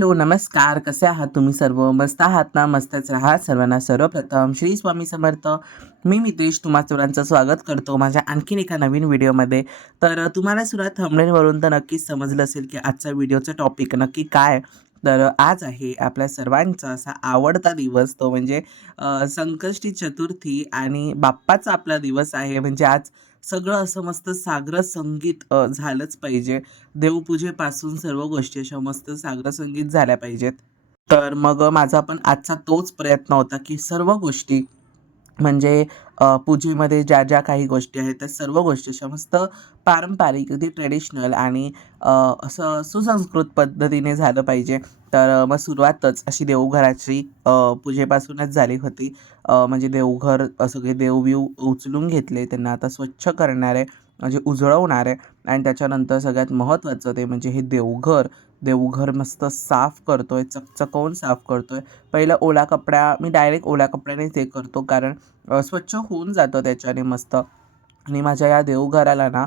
Hello, नमस्कार. कसे आहात तुम्ही सर्व? मस्त आहात ना? मस्तच राहा. सर्वांना सर्वप्रथम श्री स्वामी समर्थ. मी मितेश तुम्हा सर्वांचं स्वागत करतो माझ्या आणखीन एका नवीन व्हिडिओमध्ये. तर तुम्हाला सुद्धा थंबनेलवरून तर नक्कीच समजलं असेल की आजचा व्हिडिओचा टॉपिक नक्की काय. तर आज आहे आपल्या सर्वांचा असा आवडता दिवस, तो म्हणजे संकष्टी चतुर्थी आणि बाप्पाचा आपला दिवस आहे. म्हणजे आज सगळं असं मस्त साग्र संगीत झालंच पाहिजे. देवपूजेपासून सर्व गोष्टी अशा मस्त साग्रसंगीत झाल्या पाहिजेत. तर मग माझा पण आजचा तोच प्रयत्न होता, की सर्व गोष्टी म्हणजे पूजेमध्ये ज्या ज्या काही गोष्टी आहेत त्या सर्व गोष्टी अशा मस्त पारंपरिक, अगदी ट्रेडिशनल आणि असं सुसंस्कृत पद्धतीने झालं पाहिजे. तर मग सुरुवातच अशी देवघराची पूजेपासूनच झाली होती. म्हणजे देवघर सगळे देवबिव उचलून घेतले. त्यांना आता स्वच्छ करणार आहे, म्हणजे उजळवणार आहे. आणि त्याच्यानंतर सगळ्यात महत्त्वाचं ते म्हणजे हे देवघर, देवघर मस्त साफ करतोय, चकचकवून साफ करतोय. पहिलं ओला कपडा मी डायरेक्ट ओल्या कपड्यानेच हे करतो, कारण स्वच्छ होऊन जातं त्याच्याने मस्त. आणि माझ्या या देवघराला ना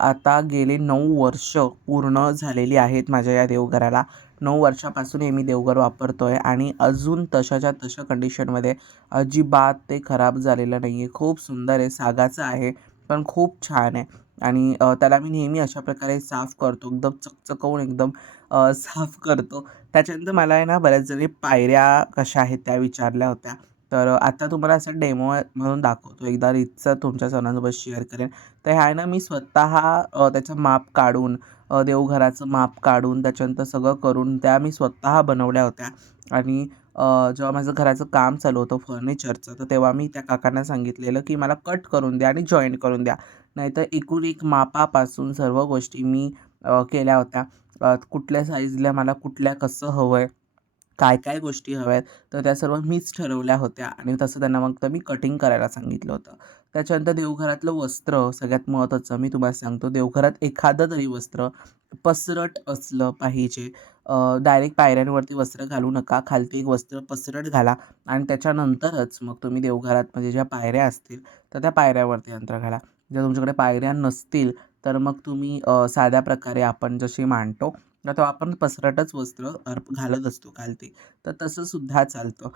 आता गेले 9 वर्ष पूर्ण झालेली आहेत माझ्या या देवघराला. 9 वर्षापासून हे मी देवघर वापरतोय आणि अजून तशाच्या तशा कंडिशनमध्ये, अजिबात ते खराब झालेलं नाही आहे. खूप सुंदर आहे, सागाचं आहे, पण खूप छान आहे. आणि त्याला मी नेहमी अशा प्रकारे साफ करतो, एकदम चकचकवून एकदम साफ करतो. त्याच्यानंतर मला आहे ना बऱ्याच जणी पायऱ्या कशा आहेत त्या विचारल्या होत्या. तर आता तुम्हाला असं डेमो म्हणून दाखवतो. एकदा रीतसर तुमच्या सणासोबत शेअर करेन. तर ह्या आहे ना मी स्वतः त्याचं माप काढून, देवघराचं माप काढून त्याच्यानंतर सगळं करून त्या मी स्वतः बनवल्या होत्या. आणि जेव्हा माझं घराचं काम चालू होतं फर्निचरचं, तर तेव्हा मी त्या काकांना सांगितलेलं, की मला कट करून द्या आणि जॉईंट करून द्या. नाहीतर एकूण एक मापापासून सर्व गोष्टी मी केल्या होत्या. कुठल्या साईजला मला कुठल्या कसं हवं आहे, काय-काय गोष्टी हव्या आहेत, तर त्या सर्व मीच ठरवल्या होत्या आणि तसं त्यांना मग तर मी कटिंग करायला सांगितलं होतं. त्याच्यानंतर देवघरातलं वस्त्र सगळ्यात महत्त्वाचं मी तुम्हाला सांगतो, देवघरात एखादं तरी वस्त्र पसरट असलं पाहिजे. डायरेक्ट पायऱ्यांवरती वस्त्र घालू नका. खालती एक वस्त्र पसरट घाला आणि त्याच्यानंतरच मग तुम्ही देवघरात म्हणजे ज्या पायऱ्या असतील, तर त्या पायऱ्यावरती यंत्र घाला. जर तुमच्याकडे पायऱ्या नसतील, तर मग तुम्ही साध्या प्रकारे आपण जशी मांडतो, तर तेव्हा आपण पसरटच वस्त्र घालत असतो खालती. तर तसं सुद्धा चालतं.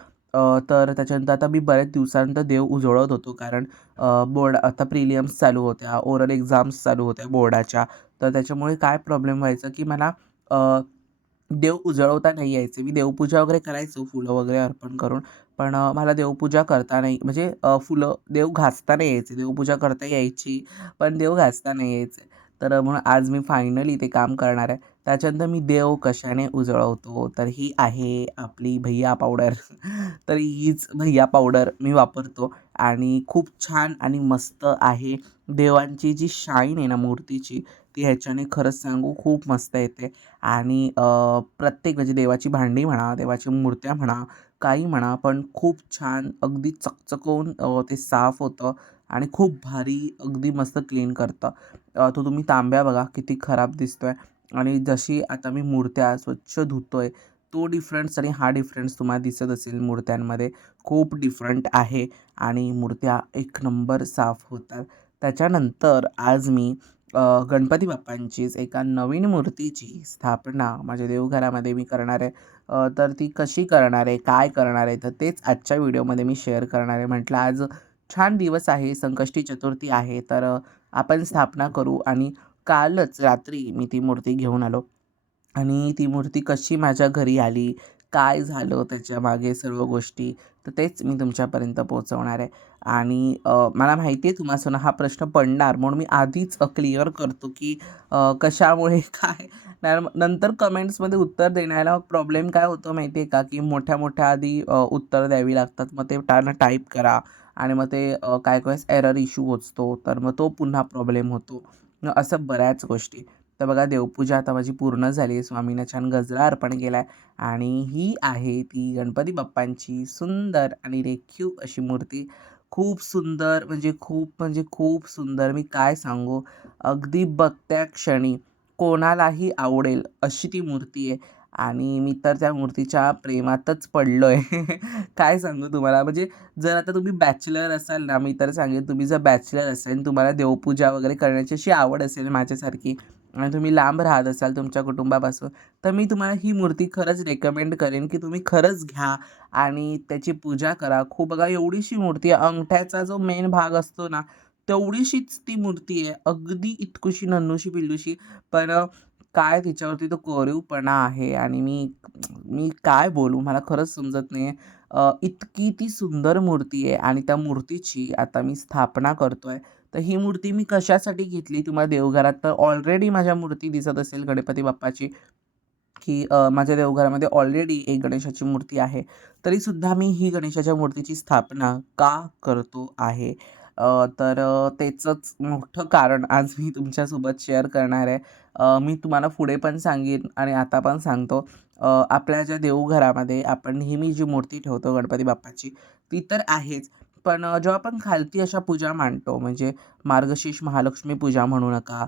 तर त्याच्यानंतर आता मी बऱ्याच दिवसानंतर देव उजळत होतो, कारण बोर्ड आता प्रिलिम्स चालू होत्या, ओरल एक्झाम्स चालू होत्या बोर्डाच्या. तर त्याच्यामुळे काय प्रॉब्लेम व्हायचा, की मला देव उजळवता नाही यायचे. मी देवपूजा वगैरे करायचो फुलं वगैरे अर्पण करून. पण मला देवपूजा करता नाही, म्हणजे फुलं देव घासता नाही यायचे. देवपूजा करता यायची, पण देव घासता नाही यायचे. तर म्हणून आज मी फायनली ते काम करणार आहे. त्याच्यानंतर मी देव कशाने उजळवतो, तर ही आहे आपली भैय्या पावडर. तर हीच भैय्या पावडर मी वापरतो आणि खूप छान आणि मस्त आहे. देवांची जी शाईन आहे ना मूर्तीची, ती ह्याच्याने खरंच सांगू खूप मस्त येते. आणि प्रत्येक म्हणजे देवाची भांडी म्हणा, देवाच्या मूर्त्या म्हणा, काही म्हणा, पण खूप छान अगदी चकचकवून ते साफ होतं आणि खूप भारी अगदी मस्त क्लीन करतं. तो तुम्ही तांब्या बघा किती खराब दिसतोय आणि जशी आता मी मूर्त्या स्वच्छ धुतोय, तो डिफरन्स आणि हा डिफरन्स तुम्हाला दिसत असेल मूर्त्यांमध्ये. खूप डिफरंट आहे आणि मूर्त्या एक नंबर साफ होतात. त्याच्यानंतर आज मी गणपती बाप्पांचीच एका नवीन मूर्तीची स्थापना माझ्या देवघरामध्ये मी करणार आहे. तर ती कशी करणार आहे, काय करणार आहे, तर तेच आजच्या व्हिडिओमध्ये मी शेअर करणार आहे. म्हटलं आज छान दिवस आहे, संकष्टी चतुर्थी आहे, तर आपण स्थापना करू. आणि कालच रात्री मी ती मूर्ती घेऊन आलो. आणि ती मूर्ती कशी माझ्या घरी आली, काय झालं त्याच्यामागे सर्व गोष्टी, तर तेच मी तुमच्यापर्यंत पोहोचवणार आहे. आणि मला माहिती आहे तुम्हासुना हा प्रश्न पडणार, म्हणून मी आधीच क्लिअर करतो, की कशामुळे काय नंतर कमेंट्समध्ये उत्तर देण्याला प्रॉब्लेम काय होतो माहिती आहे का, की मोठ्या आधी उत्तर द्यावी लागतात. मग ते टाईप करा आणि मग ते काही वेळेस एरर इश्यू होतो, तर मग तो पुन्हा प्रॉब्लेम होतो. असं बऱ्याच गोष्टी. तर बघा देवपूजा आता माझी पूर्ण झाली आहे. स्वामींना छान गजरा अर्पण केला आहे आणि ही आहे ती गणपती बाप्पांची सुंदर आणि रेखीव अशी मूर्ती. खूप सुंदर म्हणजे खूप सुंदर. मी काय सांगू, अगदी बघत्या क्षणी कोणालाही आवडेल अशी ती मूर्ती आहे आणि मी तर त्या मूर्तीच्या प्रेमातच पडलो आहे. काय सांगू तुम्हाला, म्हणजे जर आता तुम्ही बॅचलर असाल ना, मी तर सांगेन तुम्ही जर बॅचलर असाल, तुम्हाला देवपूजा वगैरे करण्याची अशी आवड असेल माझ्यासारखी आणि तुम्ही लांब राहत असाल तुमच्या कुटुंबापासून, तर मी तुम्हाला ही मूर्ती खरंच रेकमेंड करेन, की तुम्ही खरंच घ्या आणि त्याची पूजा करा. खूप बघा एवढीशी मूर्ती आहे, अंगठ्याचा जो मेन भाग असतो ना, तेवढीशीच ती मूर्ती आहे. अगदी इतकुशी नन्नूशी पिल्लूशी, पण काय तिच्यावरती तो कोरीवपणा आहे आणि मी मी काय बोलू मला खरंच समजत नाही आहे. इतकी ती सुंदर मूर्ती आहे आणि त्या मूर्तीची आता मी स्थापना करतोय. तर ही मूर्ती मी कशासाठी घेतली तुम्हाला देवघरात तर ऑलरेडी माझ्या मूर्ती दिसत असेल गणपती बाप्पाची, की माझ्या देवघरामध्ये ऑलरेडी एक गणेशाची मूर्ती आहे. तरीसुद्धा मी ही गणेशाच्या मूर्तीची स्थापना का करतो आहे? तर त्याचंच मोठं कारण आज मी तुमच्यासोबत शेअर करणार आहे. मी तुम्हाला पुढे पण सांगेन आणि आता पण सांगतो. आपल्या ज्या देवघरामध्ये आपण नेहमी जी मूर्ती ठेवतो गणपती बाप्पाची, ती तर आहेच. पण जेव्हा आपण खालती अशा पूजा मांडतो, म्हणजे मार्गशीर्ष महालक्ष्मी पूजा म्हणू नका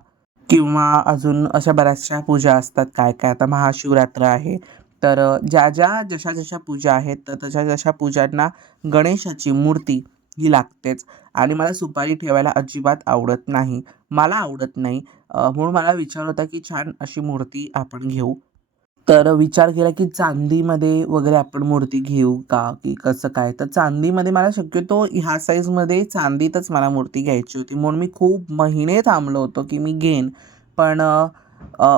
किंवा अजून अशा बऱ्याचशा पूजा असतात काय-काय. आता महाशिवरात्र आहे. तर ज्या जशा पूजा आहेत, तर तशा पूजांना गणेशाची मूर्ती ही लागतेच आणि मला सुपारी ठेवायला अजिबात आवडत नाही. मला आवडत नाही. म्हणून मला विचार होता, की छान अशी मूर्ती आपण घेऊ. तर विचार केला, की चांदीमध्ये वगैरे आपण मूर्ती घेऊ का? की कसं काय? तर चांदीमध्ये मला शक्यतो ह्या साईजमध्ये चांदीतच मला मूर्ती घ्यायची होती. म्हणून मी खूप महिने थांबलो होतो, की मी घेईन. पण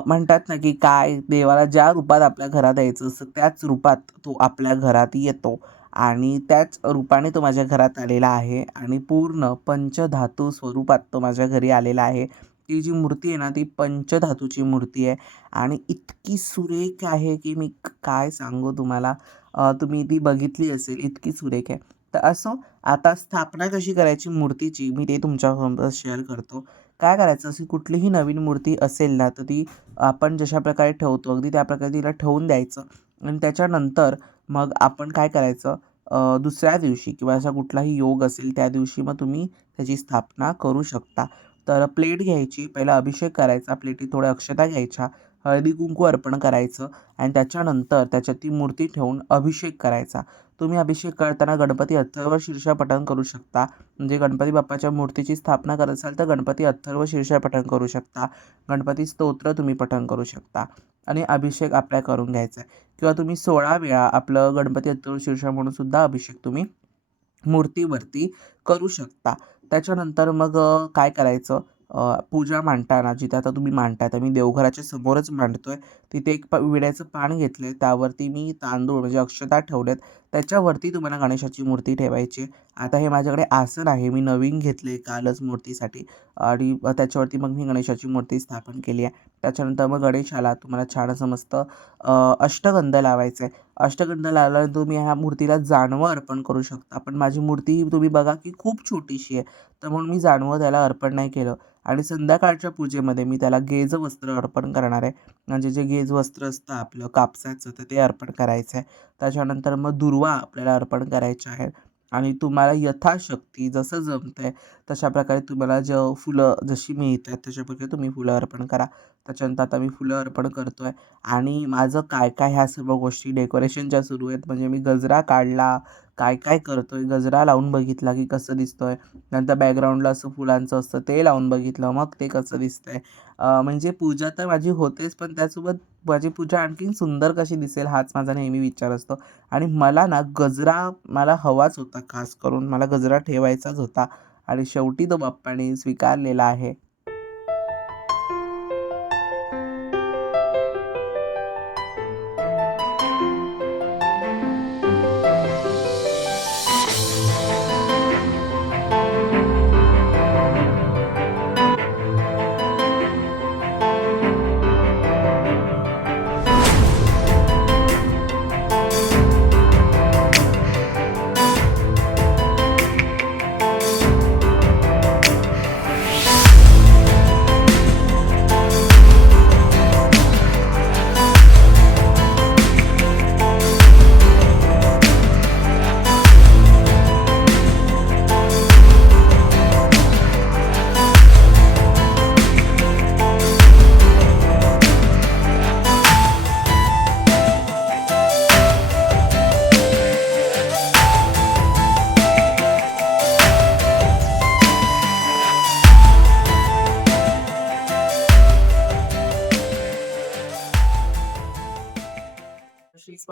म्हणतात ना, की काय देवाला ज्या रूपात आपल्या घरात यायचं असतं, त्याच रूपात तो आपल्या घरात येतो आणि त्याच रूपाने तो माझ्या घरात आलेला आहे आणि पूर्ण पंचधातू स्वरूपात तो माझ्या घरी आलेला आहे. ती जी मूर्ती आहे ना, ती पंचधातूची मूर्ती आहे आणि इतकी सुरेख आहे, की मी काय सांगू तुम्हाला. तुम्ही ती बघितली असेल, इतकी सुरेख आहे. तर असो, आता स्थापना कशी करायची मूर्तीची, मी ते तुमच्यासोबत शेअर करतो. काय करायचं, अशी कुठलीही नवीन मूर्ती असेल ना, तर ती आपण जशा प्रकारे ठेवतो, अगदी त्या प्रकारे तिला ठेवून द्यायचं आणि त्याच्यानंतर मग आपण काय करायचं, दुसऱ्या दिवशी किंवा असा कुठलाही योग असेल, त्या दिवशी मग तुम्ही त्याची स्थापना करू शकता. तर प्लेट घ्यायची, पहिला अभिषेक करायचा, प्लेटीत थोड्या अक्षता घ्यायच्या, हळदी-कुंकू अर्पण करायचं आणि त्याच्यानंतर त्याच्यात ती मूर्ती ठेवून अभिषेक करायचा. तुम्ही अभिषेक करताना गणपती अथर्वशीर्ष पठण करू शकता. म्हणजे गणपती बाप्पाच्या मूर्तीची स्थापना करत असाल तर गणपती अथर्वशीर्ष पठण करू शकता. गणपती स्तोत्र तुम्ही पठण करू शकता आणि अभिषेक आपला करून घ्यायचा आहे किंवा तुम्ही 16 वेळा आपलं गणपती अथर्वशीर्ष म्हणून सुद्धा अभिषेक तुम्ही मूर्तीवरती करू शकता. त्याच्यानंतर मग काय करायचं, पूजा मांडताना जिथे आता तुम्ही मांडताय, तर मी देवघराच्या समोरच मांडतोय. तिथे एक विड्याचं पान घेतलंय, त्यावरती मी तांदूळ म्हणजे अक्षता ठेवल्यात. त्याच्यावरती तुम्हाला गणेशाची मूर्ती ठेवायची. आता हे माझ्याकडे आसन आहे, मी नवीन घेतले कालच मूर्तीसाठी आणि त्याच्यावरती मग मी गणेशाची मूर्ती स्थापन केली आहे. त्याच्यानंतर मग गणेशाला तुम्हाला छान असं मस्त अष्टगंध लावायचा आहे. अष्टगंध लावल्यानंतर तुम्ही ह्या मूर्तीला जानवं अर्पण करू शकता. पण माझी मूर्ती तुम्ही बघा की खूप छोटीशी आहे. तर म्हणून मी जानवं त्याला अर्पण नाही केलं आणि संध्याकाळच्या पूजेमध्ये मी त्याला गेज वस्त्र अर्पण करणार आहे. म्हणजे जे गेज वस्त्र असतं आपलं कापसाचं, तर ते अर्पण करायचं आहे. त्याच्यानंतर मग दुर्वा आपल्याला अर्पण करायच्या आहेत आणि तुम्हाला यथाशक्ती जसं जमतंय तशा प्रकारे तुम्हाला फुलं जशी मिळतात तशा प्रकारे तुम्ही फुलं अर्पण करा. त्याच्यानंतर आता मी फुलं अर्पण करतोय आणि माझं काय-काय ह्या सर्व गोष्टी डेकोरेशनच्या सुरू आहेत. म्हणजे मी गजरा काढला, काय-काय करतोय, गजरा लावून बघितला की कसं दिसतोय. नंतर बॅकग्राऊंडला असं फुलांचं असतं ते लावून बघितलं, मग ते कसं दिसतंय. म्हणजे पूजा तर माझी होतेच, पण त्यासोबत माझी पूजा आणखीन सुंदर कशी दिसेल हाच माझा नेहमी विचार असतो. आणि मला ना गजरा मला हवाच होता, खास करून मला गजरा ठेवायचाच होता आणि शेवटी तो बाप्पाने स्वीकारलेला आहे.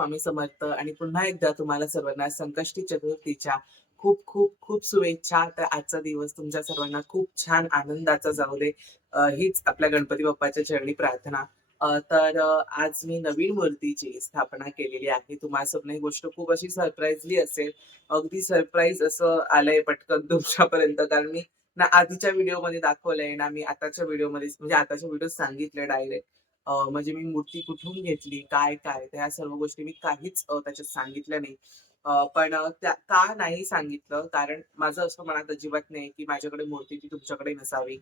स्वामी समर्थ आणि पुन्हा एकदा तुम्हाला सर्वांना संकष्टी चतुर्थीच्या खूप खूप खूप शुभेच्छा. तर आजचा दिवस तुमच्या सर्वांना खूप छान आनंदाचा जाऊ दे. हीच आपल्या गणपती बाप्पाच्या चरणी प्रार्थना. आज मी नवीन मूर्तीची स्थापना केलेली आहे. तुम्हा सगळी गोष्ट खूप अशी सरप्राईजली असेल. अगदी सरप्राईज असं आलंय पटकन तुमच्यापर्यंत, कारण मी ना आधीच्या व्हिडिओमध्ये दाखवलंय ना मी आताच्या व्हिडिओमध्ये म्हणजे आताच्या व्हिडिओत सांगितलंय डायरेक्ट. म्हणजे मी मूर्ती कुठून घेतली, काय-काय तर ह्या सर्व गोष्टी मी काहीच त्याच्यात सांगितल्या नाही. पण त्या का नाही सांगितलं, कारण माझं असं मनात अजिबात नाही, की माझ्याकडे मूर्ती ती तुमच्याकडे नसावी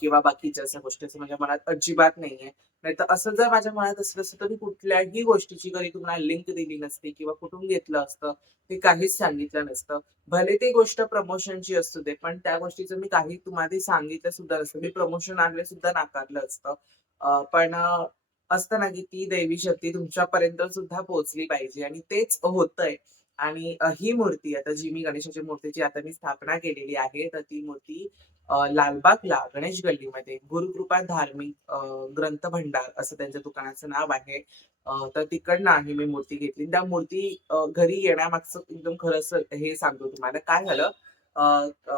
किंवा बाकीच्या अशा गोष्टी असं माझ्या मनात अजिबात नाहीये. नाहीतर असं जर माझ्या मनात असलं असतं, तर मी कुठल्याही गोष्टीची कधी तुम्हाला लिंक दिली नसती किंवा कुठून घेतलं असतं, ते काहीच सांगितलं नसतं. भले ती गोष्ट प्रमोशनची असू दे, पण त्या गोष्टीचं मी काही तुम्हाला सांगितलं सुद्धा नसतं. मी प्रमोशन आणलं सुद्धा नाकारलं असतं. पण असतं ना, की ती दैवी शक्ती तुमच्यापर्यंत सुद्धा पोहोचली पाहिजे आणि तेच होतंय. आणि ही मूर्ती आता जी मी गणेशाच्या मूर्तीची आता मी स्थापना केलेली आहे, तर ती मूर्ती लालबागला गणेश गल्लीमध्ये गुरुकृपा धार्मिक ग्रंथ भंडार असं त्यांच्या दुकानाचं नाव आहे. तर तिकडनं आहे मी मूर्ती घेतली. त्या मूर्ती घरी येण्यामागचं एकदम खरंच हे सांगतो तुम्हाला. काय झालं, अ,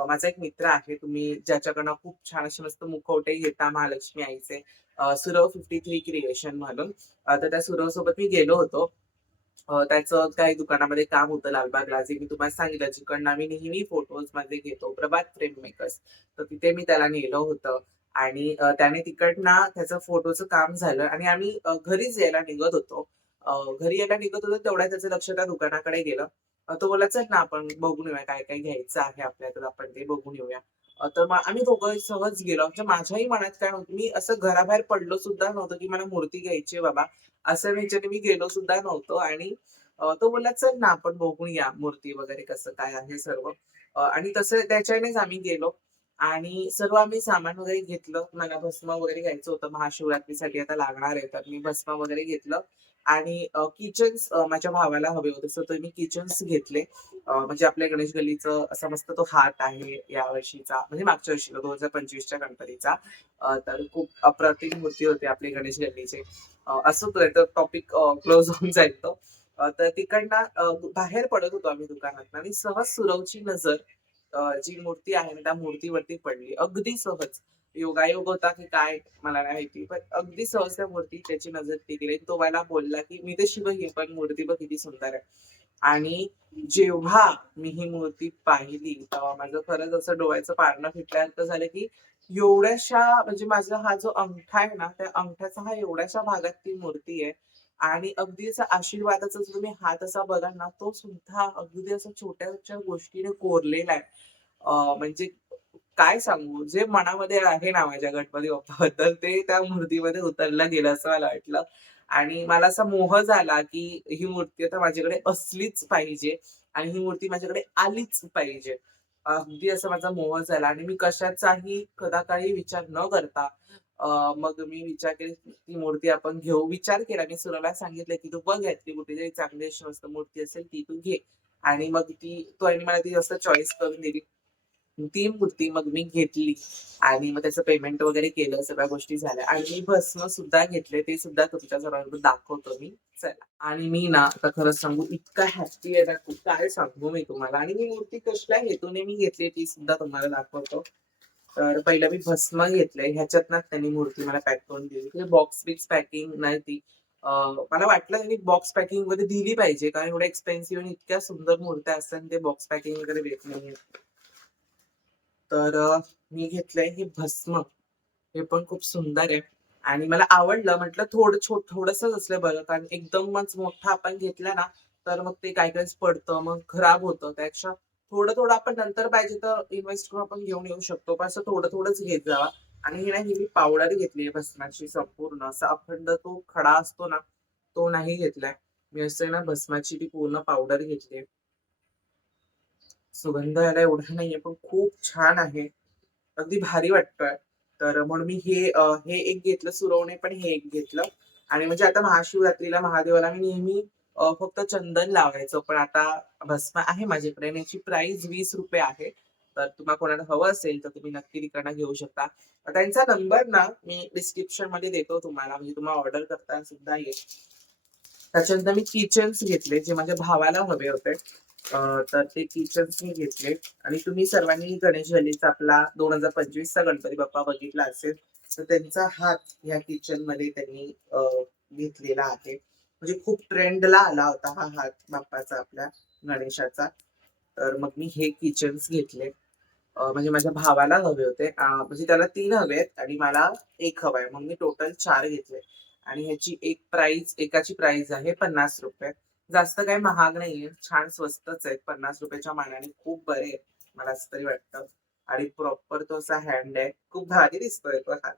माझा एक मित्र आहे, तुम्ही ज्याच्याकडनं खूप छान असे मस्त मुखवटे घेता महालक्ष्मी आईचे, सुरव 53 क्रिएशन म्हणून. तर त्या सुरवसोबत मी गेलो होतो. त्याचं काही दुकानामध्ये काम होतं लालबागला, जे मी तुम्हाला सांगितलं, जिकडनं आम्ही नेहमी फोटोज माझे घेतो, प्रभात फ्रेम मेकर्स. तर तिथे मी त्याला नेलं होतं आणि त्याने तिकडनं त्याचं फोटोचं काम झालं आणि आम्ही घरीच यायला निघत होतो. घरी यायला निघत होतो तेवढ्यात त्याचं लक्ष त्या दुकानाकडे गेलं. तो बोलला, "चल ना आपण बघून येऊया, काय-काय घ्यायचं आहे आपल्याला, तर आपण ते बघून येऊया." तर मग आम्ही दोघं सहज गेलो. म्हणजे माझ्याही मनात काय नव्हतं, मी असं घराबाहेर पडलो सुद्धा नव्हतं, की मला मूर्ती घ्यायची आहे बाबा. असं ह्याच्याने मी गेलो सुद्धा नव्हतो आणि तो बोलला, "चल ना, आपण बघून या मूर्ती वगैरे कसं काय आहे सर्व." आणि तसं त्याच्यानेच आम्ही गेलो आणि सर्व आम्ही सामान वगैरे घेतलं. मला भस्म वगैरे घ्यायचं होतं महाशिवरात्रीसाठी आता लागणार आहे, तर मी भस्म वगैरे घेतलं आणि किचन्स माझ्या भावाला हवे होते, तर मी किचन्स घेतले. म्हणजे आपल्या गणेश गल्लीचं असा मस्त तो हात आहे यावर्षीचा, म्हणजे मागच्या वर्षीचा 2025च्या गणपतीचा. तर खूप अप्रतिम मूर्ती होती आपली गणेश गल्लीची. असं तर टॉपिक क्लोज होऊन जाईल तो. तर तिकडनं बाहेर पडत होतो आम्ही दुकानातनं आणि सहज सुरवची नजर जी मूर्ती आहे ना, त्या मूर्तीवरती पडली. अगदी सहज. योगायोग होता की काय मला नाही माहिती. पण अगदी सहज त्या मूर्ती त्याची नजर ती गेली. तो मला बोलला, की "मी तर शिव आहे, पण मूर्ती बघ किती सुंदर आहे." आणि जेव्हा मी ही मूर्ती पाहिली, तेव्हा माझं खरंच असं डोळ्याचं पारणं फिटल्यासारखं झालं, की एवढ्याशा म्हणजे माझा हा जो अंगठा आहे ना, त्या अंगठ्याचा हा एवढ्याशा भागात ती मूर्ती आहे आणि अगदी असा आशीर्वादाचा जो तुम्ही हात असा बघाल ना, तो सुद्धा अगदी असा छोट्या-छोट्या गोष्टीने कोरलेला आहे. म्हणजे काय सांगू, जे मनामध्ये आहे ना माझ्या गणपती बाप्पाबद्दल ते त्या मूर्तीमध्ये उतरलं गेलं असं मला वाटलं. आणि मला असा मोह झाला, की ही मूर्ती आता माझ्याकडे असलीच पाहिजे आणि ही मूर्ती माझ्याकडे आलीच पाहिजे. अगदी असा माझा मोह झाला आणि मी कशाचाही कदाकाळी विचार न करता मग मी विचार केला, की ती मूर्ती आपण घेऊ. विचार केला. मी सुराला सांगितलं, की "तू बघ यातली कुठलीतरी चांगली अशी मस्त मूर्ती असेल ती तू घे." आणि मग तो आणि मला ती असं चॉईस करून दिली. ती मूर्ती मग मी घेतली आणि मग त्याचं पेमेंट वगैरे केलं, सगळ्या गोष्टी झाल्या आणि मी भस्म सुद्धा घेतले. ते सुद्धा तुमच्या सर्वांना दाखवतो मी. चला. आणि मी ना आता खरंच सांगू इतका हॅपी आहे ना, खूप काय सांगू मी तुम्हाला आणि मी मूर्ती कसल्या हेतूने मी घेतली ती सुद्धा तुम्हाला दाखवतो. तर पहिलं मी भस्म घेतलंय. ह्याच्यात ना त्यांनी मूर्ती मला पॅक करून दिली. म्हणजे बॉक्स-बिक्स पॅकिंग नाही ती. मला वाटलं त्यांनी बॉक्स पॅकिंगमध्ये दिली पाहिजे, कारण एवढ्या एक्सपेन्सिव्ह आणि इतक्या सुंदर मूर्त्या असतात आणि ते बॉक्स पॅकिंग वगैरे देत नाहीयेत. तर मी घेतलंय हे भस्म. हे पण खूप सुंदर आहे आणि मला आवडलं. म्हटलं थोडंसंच असलं बरं, कारण एकदमच मोठा आपण घेतला ना, तर मग ते काही वेळेस पडतं, मग खराब होतं. त्यापेक्षा थोडं-थोडं आपण नंतर पाहिजे तर इन्व्हेस्ट करून आपण घेऊन येऊ शकतो. पण असं थोडं-थोडंच घेत जावा आणि ही ना ही मी पावडर घेतली आहे भस्माची संपूर्ण. असा अखंड तो खडा असतो ना, तो नाही घेतलाय. मी असं आहे ना भस्माची ती पूर्ण पावडर घेतली. सुगंध याला एवढा नाहीये, पण खूप छान आहे. अगदी भारी वाटतोय. तर म्हणून मी हे एक घेतलं सुरवणे, पण हे एक घेतलं आणि म्हणजे आता महाशिवरात्रीला महादेवाला मी नेहमी फक्त चंदन लावायचं. पण आता भस्म आहे माझ्याकडे आणि याची प्राईस ₹20 आहे. तर तुम्हाला कोणाला हवं असेल, तर तुम्ही नक्की तिकडनं घेऊ शकता. त्यांचा नंबर ना मी डिस्क्रिप्शनमध्ये देतो तुम्हाला, म्हणजे तुम्हाला ऑर्डर करता सुद्धा येईल. त्याच्यानंतर मी किचन्स घेतले जे माझ्या भावाला हवे होते. तर ते किचन्स मी घेतले आणि तुम्ही सर्वांनी गणेश गल्लीचा आपला 2025चा गणपती बाप्पा बघितला असेल, तर त्यांचा हात ह्या किचनमध्ये त्यांनी घेतलेला आहे. म्हणजे खूप ट्रेंडला आला होता हा हात बाप्पाचा आपल्या गणेशाचा. तर मग मी हे किचन्स घेतले. म्हणजे माझ्या भावाला हवे होते. म्हणजे त्याला 3 हवेत आणि मला 1 हवाय. मग मी टोटल 4 घेतले आणि ह्याची एकाची प्राइस आहे ₹50. जास्त काही महाग नाहीये. छान स्वस्तच आहेत. ₹50च्या मानाने खूप बरे आहेत. मला असं तरी वाटतं. आणि प्रॉपर तो असा हँड आहे. खूप भारी दिसतोय तो हात.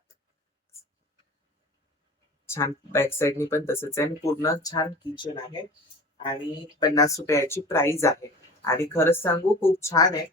छान बॅक साइडनी पण तसंच आहे आणि पूर्ण छान किचन आहे आणि ₹50 प्राइस आहे. आणि खरंच सांगू खूप छान आहे.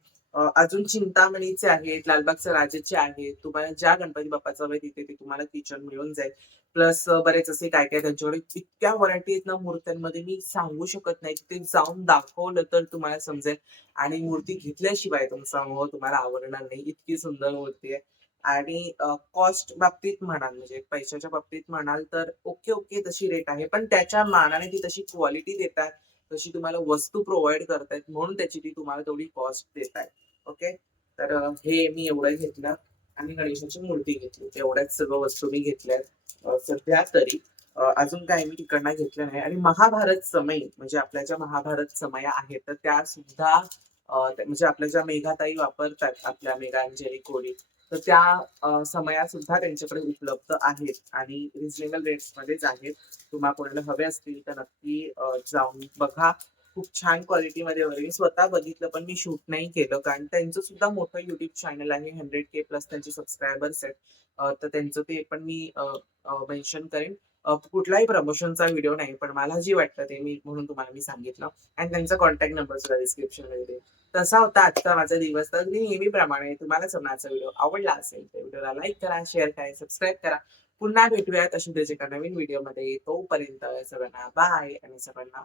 अजून चिंतामणीचे आहेत, लालबागच्या राजाचे आहेत. तुम्हाला ज्या गणपती बाप्पाचं हवंय तिथे ते तुम्हाला किचन मिळून जाईल. प्लस बरेच असे काय-काय त्यांच्याकडे इतक्या व्हरायटी आहेत ना मूर्त्यांमध्ये मी सांगू शकत नाही. तिथे जाऊन दाखवलं तर तुम्हाला समजेल आणि मूर्ती घेतल्याशिवाय तुमचा मोह तुम्हाला आवडणार नाही. इतकी सुंदर मूर्ती आहे. आणि कॉस्ट बाबतीत म्हणाल म्हणजे पैशाच्या बाबतीत म्हणाल तर ओके, ओके तशी रेट आहे. पण त्याच्या मानाने ती तशी क्वालिटी देतात, तशी तुम्हाला वस्तू प्रोव्हाईड करतायत म्हणून त्याची ती तुम्हाला तेवढी कॉस्ट देतायत. ओके. तर हे मी एवढं घेतलं आणि गणेशाची मूर्ती घेतली. एवढ्याच सर्व वस्तू मी घेतल्यात सध्या तरी. अजून काही मी तिकडनं घेतलं नाही आणि महाभारत समयी म्हणजे आपल्या ज्या महाभारत समया आहेत, तर त्यासुद्धा म्हणजे आपल्या ज्या मेघाताई वापरतात, आपल्या मेघा अंजली कोळी, तर त्या समयासुद्धा त्यांच्याकडे उपलब्ध आहेत आणि रिझनेबल रेट्समध्येच आहेत. तुम्हाला कोणाला हवे असतील तर नक्की जाऊन बघा. खूप छान क्वालिटीमध्ये वगैरे मी स्वतः बघितलं, पण मी शूट नाही केलं कारण त्यांचं सुद्धा मोठं YouTube चॅनल आहे. 100K प्लस त्यांचे सबस्क्रायबर्स आहेत. तर त्यांचं ते पण मी मेन्शन करेन. कुठलाही प्रमोशनचा व्हिडिओ नाही, पण मला जे वाटतं ते मी म्हणून तुम्हाला मी सांगितलं आणि त्यांचा कॉन्टॅक्ट नंबर सुद्धा डिस्क्रिप्शनमध्ये देईन. तसा होता आजचा माझा दिवस. तर अगदी नेहमीप्रमाणे तुम्हाला जर माझा व्हिडिओ आवडला असेल, तर व्हिडिओला लाईक करा, शेअर करा, सबस्क्राईब करा. पुन्हा भेटूयात अशाच एका नवीन व्हिडिओमध्ये. तोपर्यंत सर्वांना बाय आणि सर्वांना